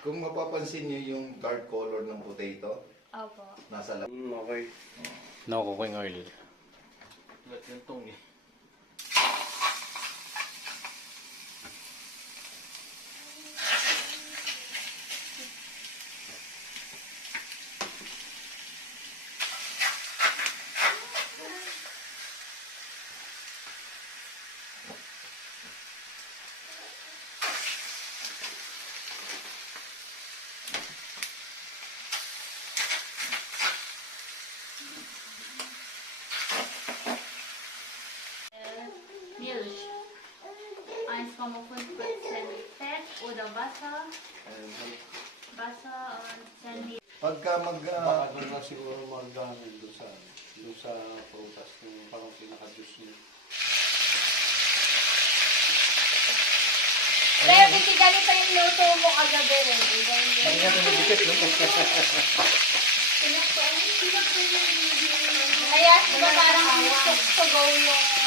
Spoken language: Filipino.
Kung mapapansin niyo yung dark color ng potato, Opo. nasa loob. Okay. No cooking oil. Lahat yung tong eh. Milch. 1,5% Fett oder Wasser. Wasser und 10 Milch. Pagka Baka doon na siguro mag-gamit doon sa prutas ng parang pinaka-juice niya. Pero kasi ganito yung luto mo kagabi rin. Hindi nga tumidikit, no? Kaya diba parang sugaw yung